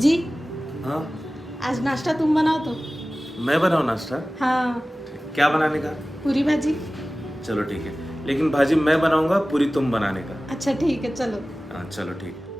जी हाँ आज नाश्ता तुम बनाओ तो। मैं बनाऊँ नाश्ता? हाँ क्या बनाने का? पूरी भाजी। चलो ठीक है, लेकिन भाजी मैं बनाऊंगा, पूरी तुम बनाने का। अच्छा ठीक है चलो। हाँ चलो ठीक है।